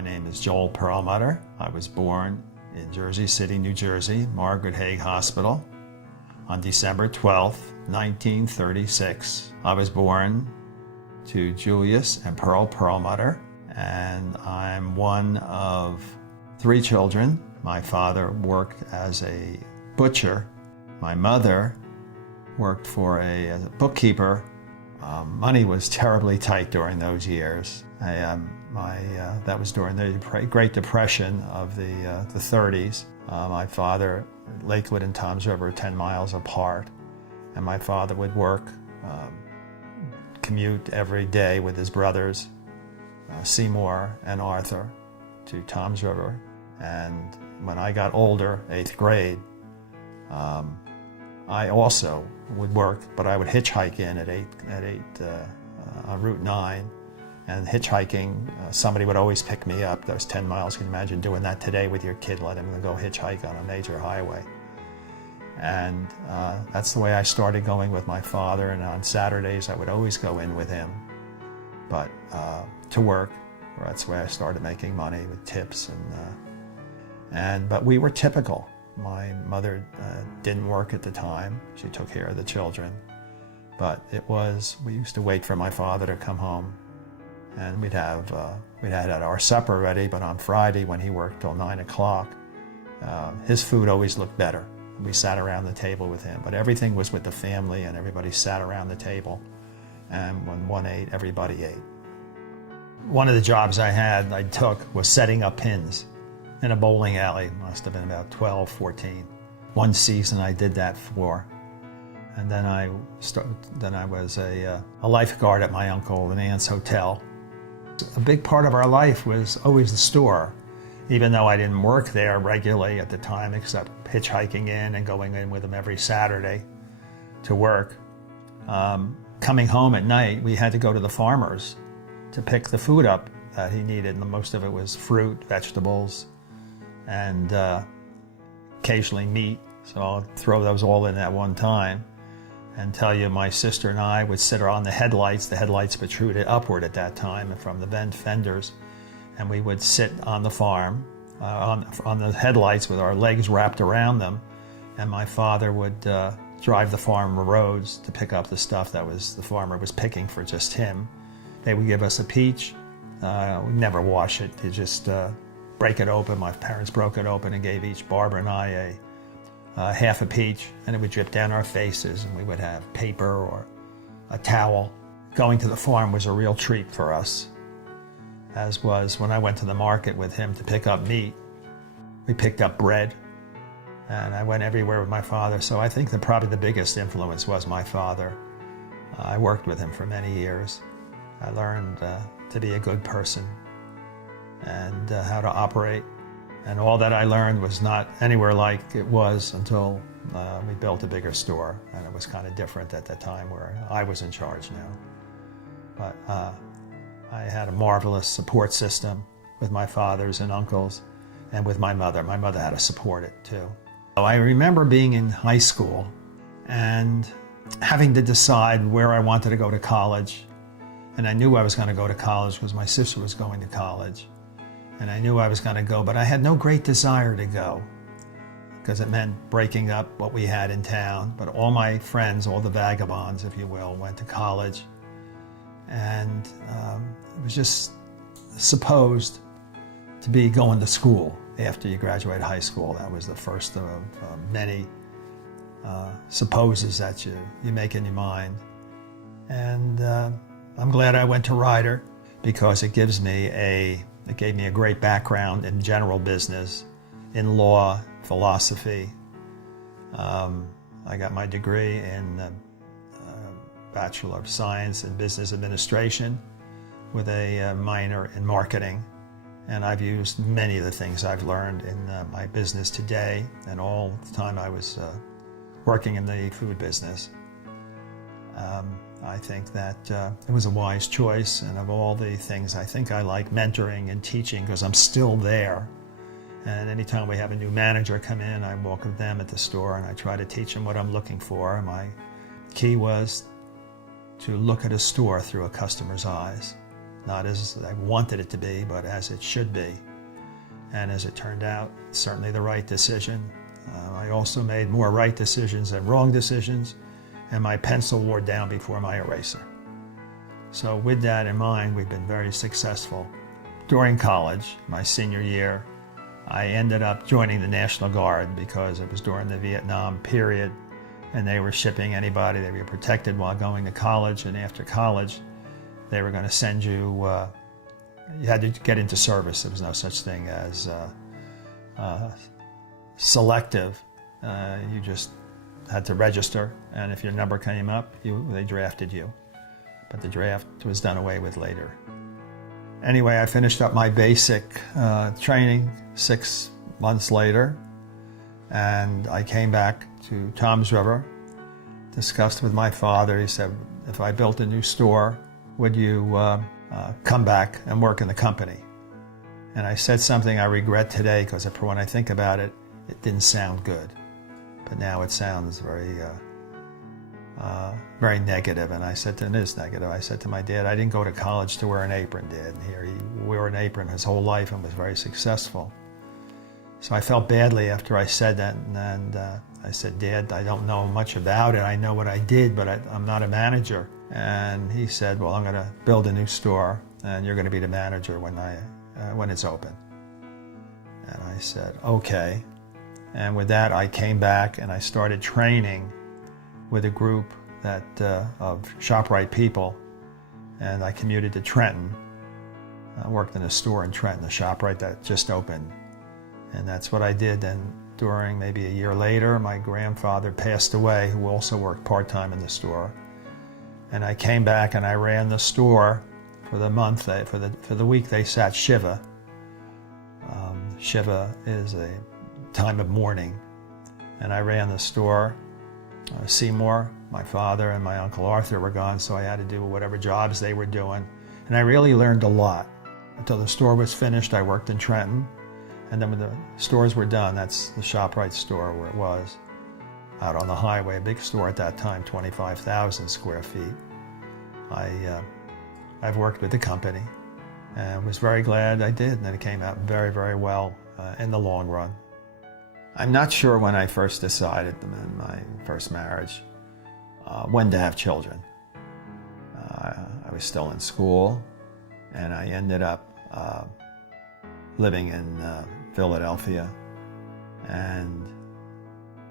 My name is Joel Perlmutter. I was born in Jersey City, New Jersey, Margaret Haig Hospital, on December 12th, 1936. I was born to Julius and Pearl Perlmutter, and I'm one of 3 children. My father worked as a butcher. My mother worked for a bookkeeper. Money was terribly tight during those years. That was during the Great Depression of the 30s. My father, Lakewood and Toms River, are 10 miles apart, and my father would work, commute every day with his brothers, Seymour and Arthur, to Toms River. And when I got older, 8th grade, I also would work, but I would hitchhike in on Route 9. And hitchhiking, somebody would always pick me up. Those 10 miles, can you imagine doing that today with your kid, letting them go hitchhike on a major highway? And that's the way I started going with my father, and on Saturdays I would always go in with him, but to work. That's where I started making money with tips, but we were typical. My mother didn't work at the time. She took care of the children, but we used to wait for my father to come home, and we'd had our supper ready, but on Friday when he worked till 9 o'clock, his food always looked better. We sat around the table with him, but everything was with the family, and everybody sat around the table, and when one ate, everybody ate. One of the jobs I took was setting up pins in a bowling alley. Must have been about 12, 14. One season I did that for. And then I was a lifeguard at my uncle and aunt's hotel. A big part of our life was always the store, even though I didn't work there regularly at the time, except hitchhiking in and going in with him every Saturday to work. Coming home at night, we had to go to the farmers to pick the food up that he needed, and most of it was fruit, vegetables, and occasionally meat. So I'll throw those all in at one time and tell you my sister and I would sit on the headlights. The headlights protruded upward at that time from the vent fenders, and we would sit on the farm on the headlights with our legs wrapped around them, and my father would drive the farm roads to pick up the stuff that the farmer was picking for just him. They would give us a peach. We'd never wash it. They just break it open. My parents broke it open and gave each Barbara and I a half a peach, and it would drip down our faces, and we would have paper or a towel. Going to the farm was a real treat for us, as was when I went to the market with him to pick up meat. We picked up bread, and I went everywhere with my father. So I think that probably the biggest influence was my father. I worked with him for many years. I learned to be a good person and how to operate. And all that I learned was not anywhere like it was until we built a bigger store. And it was kind of different at that time where I was in charge now. But I had a marvelous support system with my fathers and uncles and with my mother. My mother had to support it too. I remember being in high school and having to decide where I wanted to go to college. And I knew I was going to go to college because my sister was going to college. And I knew I was going to go, but I had no great desire to go because it meant breaking up what we had in town. But all my friends, all the vagabonds, if you will, went to college. And it was just supposed to be going to school after you graduate high school. That was the first of many supposes that you make in your mind. And I'm glad I went to Rider because it gave me a great background in general business, in law, philosophy. I got my degree in Bachelor of Science in Business Administration with a minor in marketing. And I've used many of the things I've learned in my business today and all the time I was working in the food business. I think that it was a wise choice, and of all the things, I think I like mentoring and teaching because I'm still there. And anytime we have a new manager come in, I walk with them at the store and I try to teach them what I'm looking for. My key was to look at a store through a customer's eyes. not as I wanted it to be, but as it should be. And as it turned out, certainly the right decision. I also made more right decisions than wrong decisions, and my pencil wore down before my eraser. So with that in mind, we've been very successful. During college, my senior year, I ended up joining the National Guard because it was during the Vietnam period, and they were shipping anybody. They were protected while going to college, and after college, they were going to send you, you had to get into service. There was no such thing as selective. You just had to register, and if your number came up, they drafted you. But the draft was done away with later. Anyway, I finished up my basic training 6 months later, and I came back to Toms River, discussed with my father. He said, if I built a new store, would you come back and work in the company? And I said something I regret today, because when I think about it, it didn't sound good. But now it sounds very negative. And I said to him, it is negative. I said to my dad, I didn't go to college to wear an apron, Dad. And here he wore an apron his whole life and was very successful. So I felt badly after I said that, and I said, Dad, I don't know much about it. I know what I did, but I'm not a manager. And he said, well, I'm going to build a new store, and you're going to be the manager when it's open. And I said, okay. And with that, I came back and I started training with a group of ShopRite people, and I commuted to Trenton. I worked in a store in Trenton, a ShopRite that just opened. And that's what I did. Then during maybe a year later, my grandfather passed away, who also worked part-time in the store. And I came back and I ran the store for the month. For the week they sat Shiva. Shiva is a time of mourning. And I ran the store. Seymour, my father, and my Uncle Arthur were gone, so I had to do whatever jobs they were doing. And I really learned a lot. Until the store was finished, I worked in Trenton. And then when the stores were done, that's the ShopRite store where it was, out on the highway, a big store at that time, 25,000 square feet. I've worked with the company and was very glad I did, and then it came out very, very well in the long run. I'm not sure when I first decided in my first marriage when to have children. I was still in school, and I ended up living in Philadelphia, and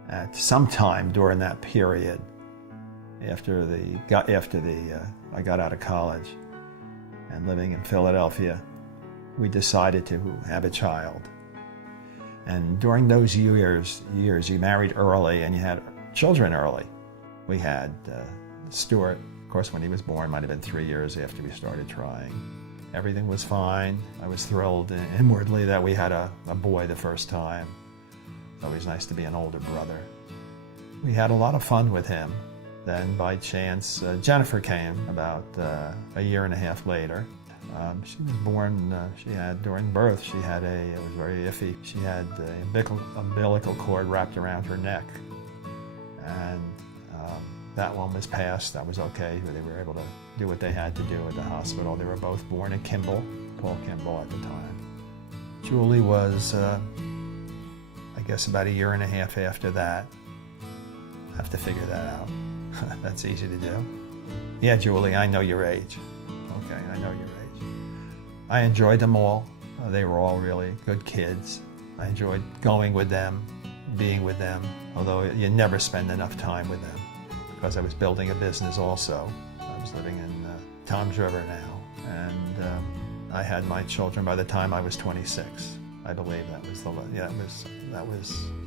at some time during that period, after I got out of college and living in Philadelphia, we decided to have a child. And during those years, you married early and you had children early. We had Stuart, of course, when he was born, might have been 3 years after we started trying. Everything was fine. I was thrilled inwardly that we had a boy the first time. It's always nice to be an older brother. We had a lot of fun with him. Then by chance, Jennifer came about a year and a half later. She was born, during birth, it was very iffy. She had the umbilical cord wrapped around her neck. And that one was passed. That was okay. They were able to do what they had to do at the hospital. They were both born in Kimball, Paul Kimball at the time. Julie was, I guess, about a year and a half after that. I have to figure that out. That's easy to do. Yeah, Julie, I know your age. Okay, I know your age. I enjoyed them all. They were all really good kids. I enjoyed going with them, being with them, although you never spend enough time with them, because I was building a business also. I was living in Toms River now, and I had my children by the time I was 26. I believe that was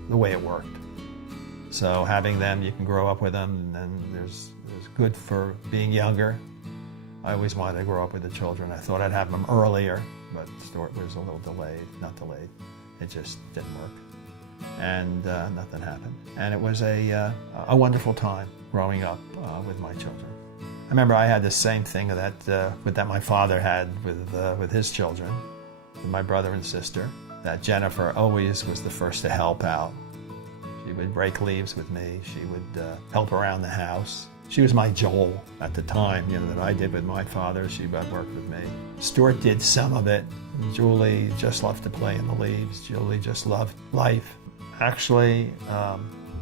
the way it worked. So having them, you can grow up with them, and then there's good for being younger. I always wanted to grow up with the children. I thought I'd have them earlier, but Stuart was a little delayed, not delayed. It just didn't work, and nothing happened. And it was a wonderful time growing up with my children. I remember I had the same thing that my father had with his children, with my brother and sister, that Jennifer always was the first to help out. She would rake leaves with me. She would help around the house. She was my Joel at the time, that I did with my father. She worked with me. Stuart did some of it. Julie just loved to play in the leaves. Julie just loved life. Actually,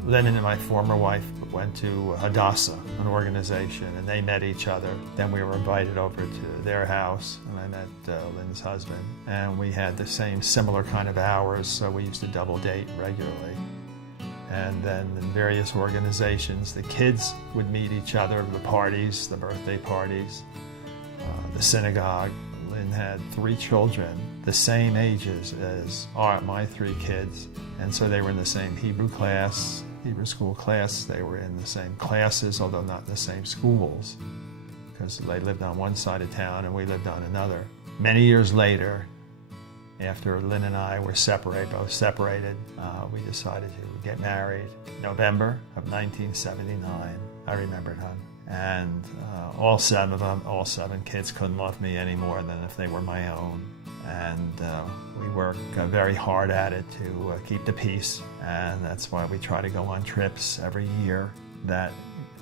Lennon and my former wife went to Hadassah, an organization, and they met each other. Then we were invited over to their house, and I met Lynn's husband. And we had the similar kind of hours, so we used to double date regularly. And then in various organizations, the kids would meet each other, the parties, the birthday parties, the synagogue. Lynn had 3 children, the same ages as my 3 kids. And so they were in the same Hebrew school class. They were in the same classes, although not in the same schools, because they lived on one side of town and we lived on another. Many years later, after Lynn and I were both separated, we decided to get married. November of 1979, I remembered him. And all 7 kids couldn't love me any more than if they were my own. And we work very hard at it to keep the peace. And that's why we try to go on trips every year. That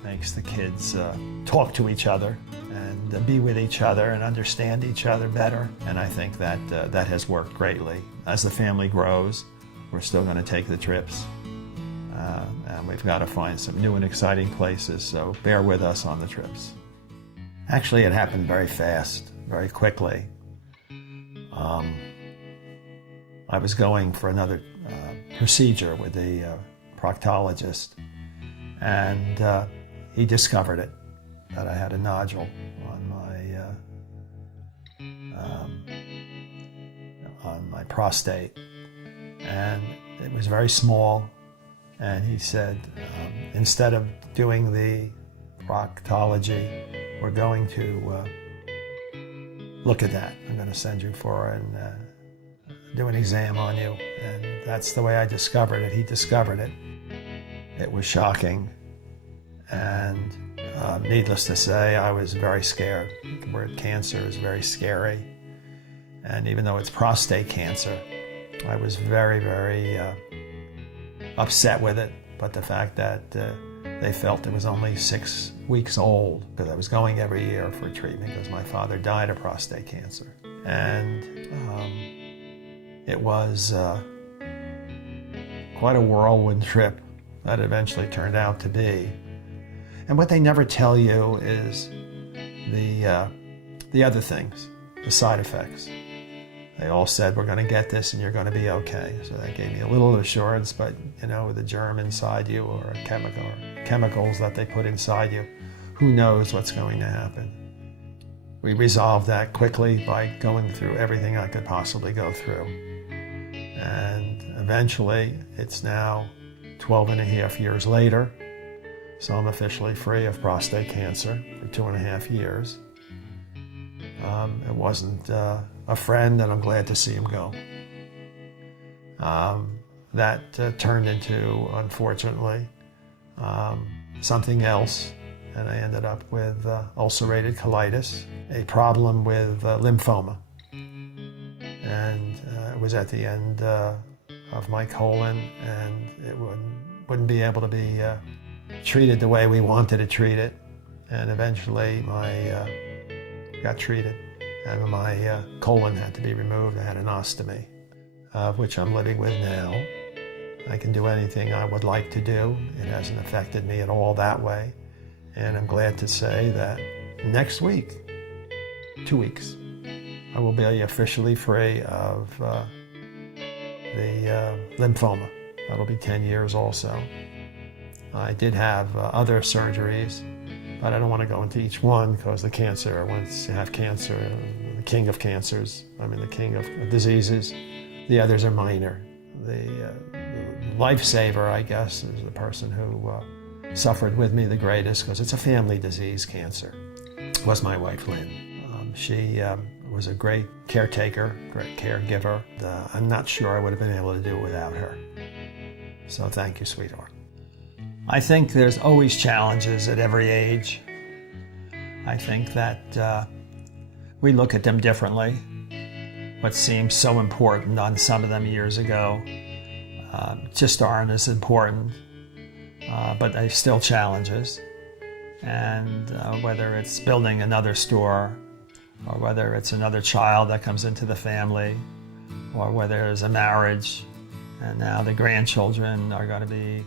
makes the kids talk to each other and be with each other and understand each other better. And I think that that has worked greatly. As the family grows, we're still going to take the trips. And we've got to find some new and exciting places, so bear with us on the trips. Actually, it happened very fast, very quickly. I was going for another procedure with the proctologist, and he discovered it, that I had a nodule on my prostate, and it was very small. And he said, instead of doing the proctology, we're going to look at that. I'm going to send you for and do an exam on you. And that's the way I discovered it. He discovered it. It was shocking. And needless to say, I was very scared. The word cancer is very scary. And even though it's prostate cancer, I was very, very upset with it, but the fact that they felt it was only 6 weeks old, because I was going every year for treatment because my father died of prostate cancer. And it was quite a whirlwind trip that eventually turned out to be. And what they never tell you is the other things, the side effects. They all said, we're going to get this and you're going to be okay. So that gave me a little assurance, but with a germ inside you or a chemical or chemicals that they put inside you, who knows what's going to happen. We resolved that quickly by going through everything I could possibly go through. And eventually, it's now 12 and a half years later, so I'm officially free of prostate cancer for 2.5 years. It wasn't a friend, and I'm glad to see him go. That turned into, unfortunately, something else, and I ended up with ulcerated colitis, a problem with lymphoma. And it was at the end of my colon, and it wouldn't be able to be treated the way we wanted to treat it. And eventually got treated, and my colon had to be removed. I had an ostomy, which I'm living with now. I can do anything I would like to do. It hasn't affected me at all that way. And I'm glad to say that next week, 2 weeks, I will be officially free of the lymphoma. That'll be 10 years also. I did have other surgeries, but I don't want to go into each one because the cancer, once you have cancer, the king of cancers, the king of diseases, the others are minor. The lifesaver, I guess, is the person who suffered with me the greatest, because it's a family disease, cancer, was my wife, Lynn. She was a great caretaker, great caregiver. I'm not sure I would have been able to do it without her. So thank you, sweetheart. I think there's always challenges at every age. I think that we look at them differently. What seemed so important on some of them years ago just aren't as important, but they're still challenges. And whether it's building another store, or whether it's another child that comes into the family, or whether there's a marriage, and now the grandchildren are going to be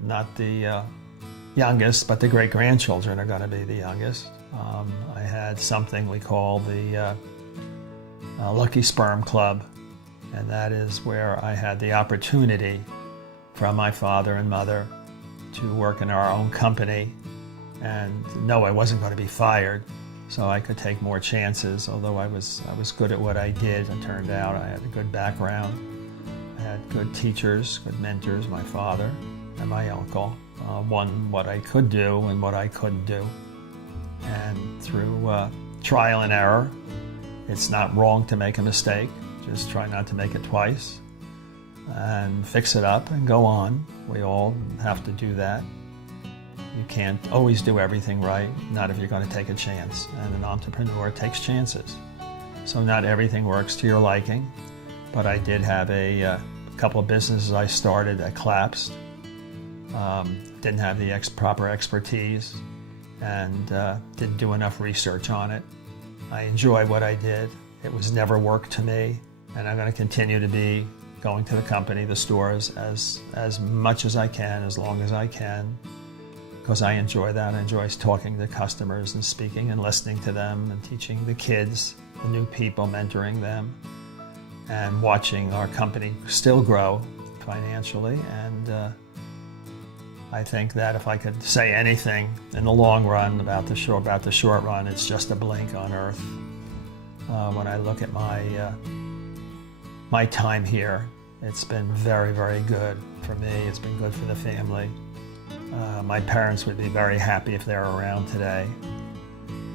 not the youngest, but the great-grandchildren are going to be the youngest. I had something we call the Lucky Sperm Club, and that is where I had the opportunity from my father and mother to work in our own company. And no, I wasn't going to be fired, so I could take more chances. Although I was good at what I did, it turned out I had a good background. I had good teachers, good mentors, my father and my uncle. One, what I could do and what I couldn't do. And through trial and error, it's not wrong to make a mistake. Just try not to make it twice and fix it up and go on. We all have to do that. You can't always do everything right, not if you're going to take a chance. And an entrepreneur takes chances. So not everything works to your liking, but I did have a couple of businesses I started that collapsed. Didn't have the proper expertise and didn't do enough research on it. I enjoy what I did. It was never work to me, and I'm going to continue to be going to the company, the stores, as much as I can, as long as I can, because I enjoy that. I enjoy talking to customers and speaking and listening to them and teaching the kids, the new people, mentoring them, and watching our company still grow financially. And I think that if I could say anything in the long run about the short run, it's just a blink on earth. When I look at my time here, it's been very, very good for me. It's been good for the family. My parents would be very happy if they were around today,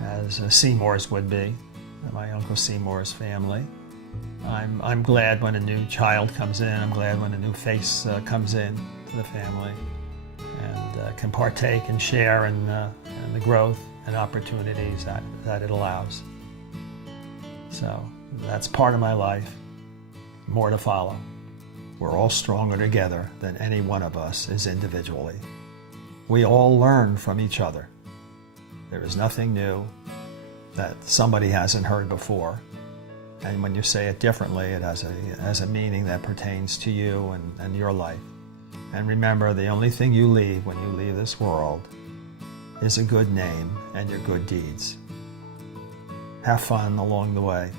as Seymour's would be, my Uncle Seymour's family. I'm glad when a new child comes in. I'm glad when a new face comes in to the family and can partake and share in the growth and opportunities that it allows. So that's part of my life. More to follow. We're all stronger together than any one of us is individually. We all learn from each other. There is nothing new that somebody hasn't heard before. And when you say it differently, it has a meaning that pertains to you and your life. And remember, the only thing you leave when you leave this world is a good name and your good deeds. Have fun along the way,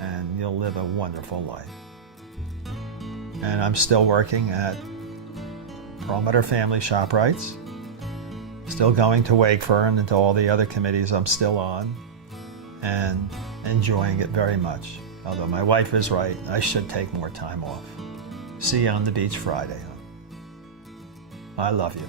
and you'll live a wonderful life. And I'm still working at Perlmutter Family ShopRites, still going to Wakefern and to all the other committees I'm still on, and enjoying it very much. Although my wife is right, I should take more time off. See you on the beach Friday. I love you.